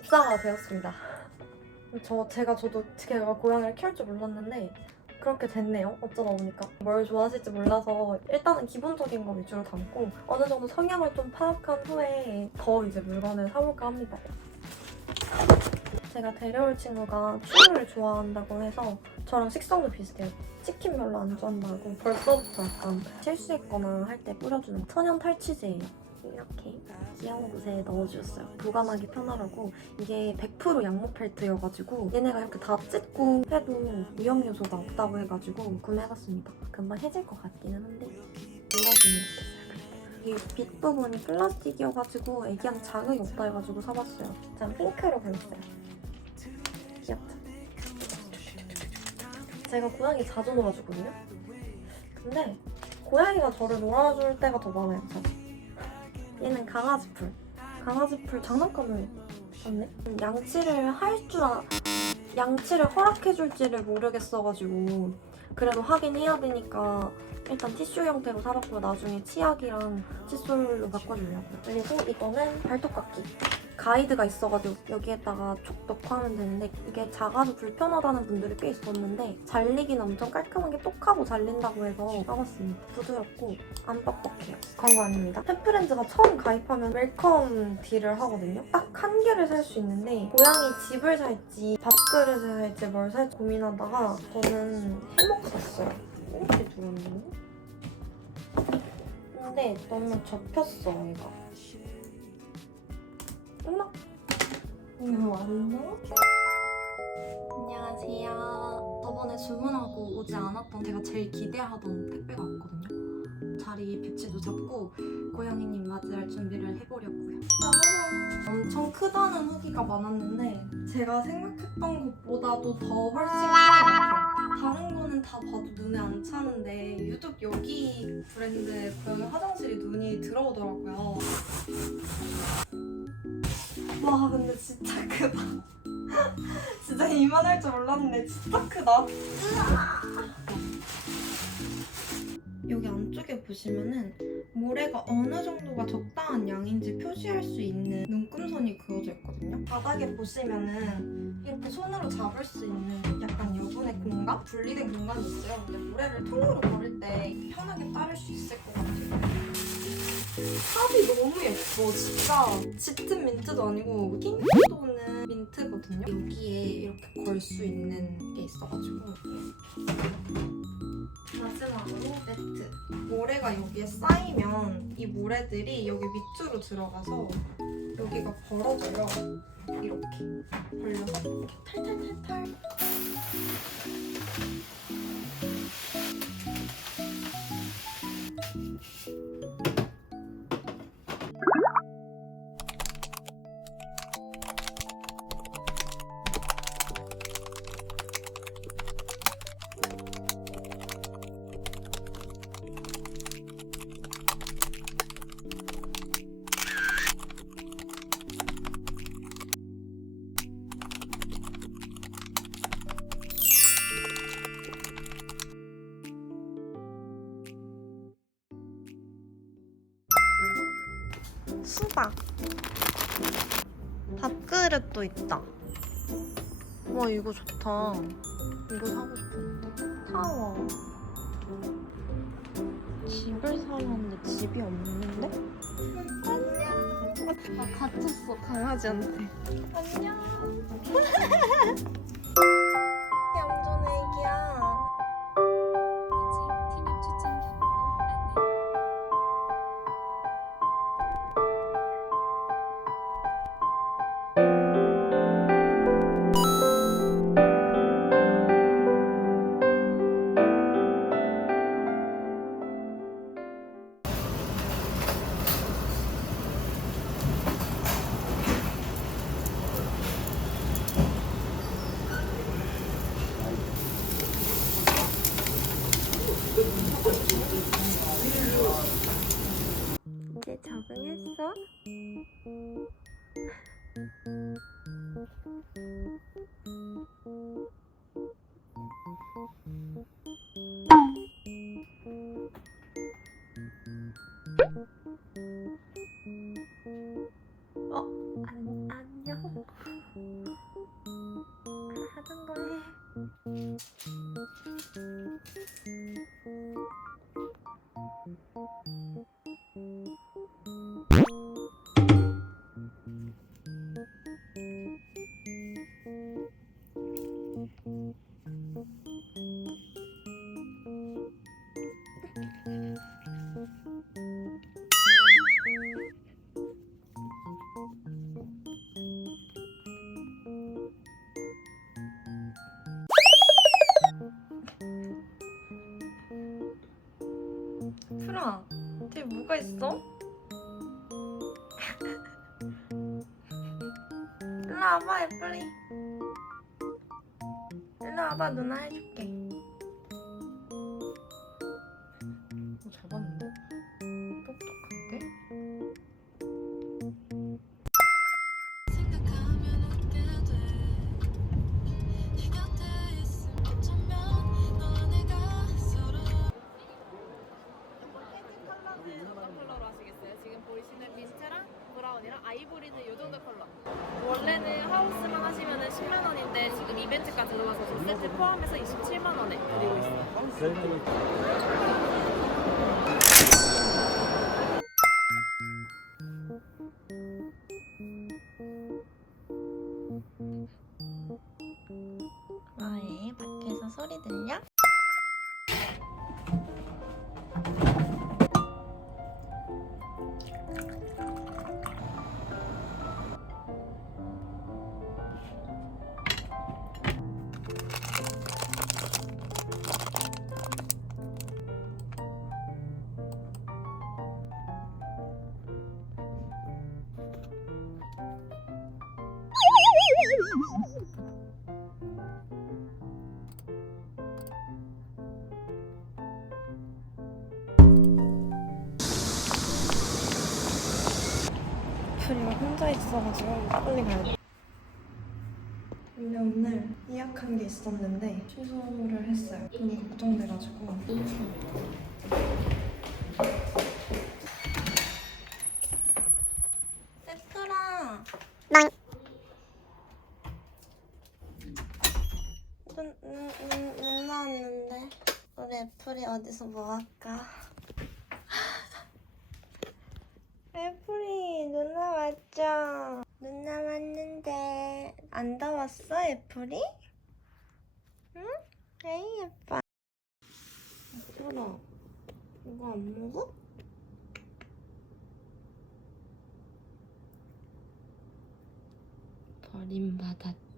집사가 되었습니다. 저 제가 저도 제가 고양이를 키울 줄 몰랐는데 그렇게 됐네요. 어쩌다 보니까 뭘 좋아하실지 몰라서 일단은 기본적인 거 위주로 담고 어느 정도 성향을 좀 파악한 후에 더 이제 물건을 사볼까 합니다. 제가 데려올 친구가 추루를 좋아한다고 해서 저랑 식성도 비슷해요. 치킨 별로 안 좋아한다고 벌써부터 약간 실수했거나 할 때 뿌려주는 천연 탈취제예요. 이렇게 귀여운 곳에 넣어주셨어요. 보관하기 편하라고 이게 100% 양모 펠트여가지고 얘네가 이렇게 다 찢고 해도 위험 요소가 없다고 해가지고 구매해봤습니다. 금방 해질 것 같기는 한데 눌러주면 좋겠어요. 이게 빗 부분이 플라스틱이어가지고 애기한테 자극이 없다 해가지고 사봤어요. 전 핑크로 골랐어요. 귀엽죠? 제가 고양이 자주 놀아주거든요. 근데 고양이가 저를 놀아줄 때가 더 많아요, 사실. 얘는 강아지 풀. 강아지 풀 장난감을 샀네? 양치를 할 줄 아... 양치를 허락해줄지를 모르겠어가지고 그래도 하긴 해야 되니까 일단 티슈 형태로 사봤고요. 나중에 치약이랑 칫솔로 바꿔주려고요. 그리고 이거는 발톱깎이. 가이드가 있어가지고 여기에다가 촉 넣고 하면 되는데 이게 작아서 불편하다는 분들이 꽤 있었는데 잘리기는 엄청 깔끔하게 똑하고 잘린다고 해서 사봤습니다. 부드럽고 안 뻑뻑해요. 광고 아닙니다. 펫프렌즈가 처음 가입하면 웰컴 딜을 하거든요. 딱 한 개를 살 수 있는데 고양이 집을 살지 밥그릇을 살지 뭘 살지 고민하다가 저는 해먹고 샀어요. 이렇게 들었네. 근데 너무 접혔어 얘가. 엄마. 이거 왔나? 안녕하세요. 저번에 주문하고 오지 않았던 제가 제일 기대하던 택배가 왔거든요. 자리 배치도 잡고 고양이님 맞이할 준비를 해보려고요. 엄청 크다는 후기가 많았는데 제가 생각했던 것보다도 더 훨씬 큰것 같아요. 다른 거는 다 봐도 눈에 안 차는데 유독 여기 브랜드의 고양이 화장실이 눈이 들어오더라고요. 와 근데 진짜 크다. 진짜 이만할 줄 몰랐는데 진짜 크다. 여기 안쪽에 보시면은 모래가 어느 정도가 적당한 양인지 표시할 수 있는 눈금선이 그어져 있거든요. 바닥에 보시면은 이렇게 손으로 잡을 수 있는 약간 여분의 공간? 분리된 공간이 있어요. 근데 모래를 통으로 버릴 때 편하게 따를 수 있을 것 같아요. 탑이 너무 예뻐. 진짜 짙은 민트도 아니고 핑크도는 민트거든요. 여기에 이렇게 걸 수 있는 게 있어가지고. 마지막으로 매트. 모래가 여기에 쌓이면 이 모래들이 여기 밑으로 들어가서 여기가 벌어져요. 이렇게 벌려서 이렇게 탈탈탈탈 수박 밥그릇도 있다. 와 이거 좋다. 이거 사고 싶었는데. 타워 집을 사려는데 집이 없는데? 안녕. 아 갇혔어 강아지한테. 안녕 프라, 뒤에 뭐가 있어? 일로 와봐, 예쁘리. 일로 와봐, 누나 해줄게. 브라운이랑 아이보리는 이 정도 컬러. 원래는 하우스만 하시면 10만 원인데 지금 이벤트가 들어와서 저 세트 포함해서 27만 원에 드리고 있어요. 뭐해? 밖에서 소리 들려? 혼자 있어가지고 빨리 가야 돼. 근데 오늘 예약한 게 있었는데 취소를 했어요. 너무 걱정돼가지고. 애플아. 눈, 눈, 눈, 눈 나왔는데 우리 애플이 어디서 뭐 할까? 애플이 누나 왔죠? 누나 왔는데 안 더웠어 애플이? 응? 에이 예뻐 애플아 이거 안 먹어? 버림받았다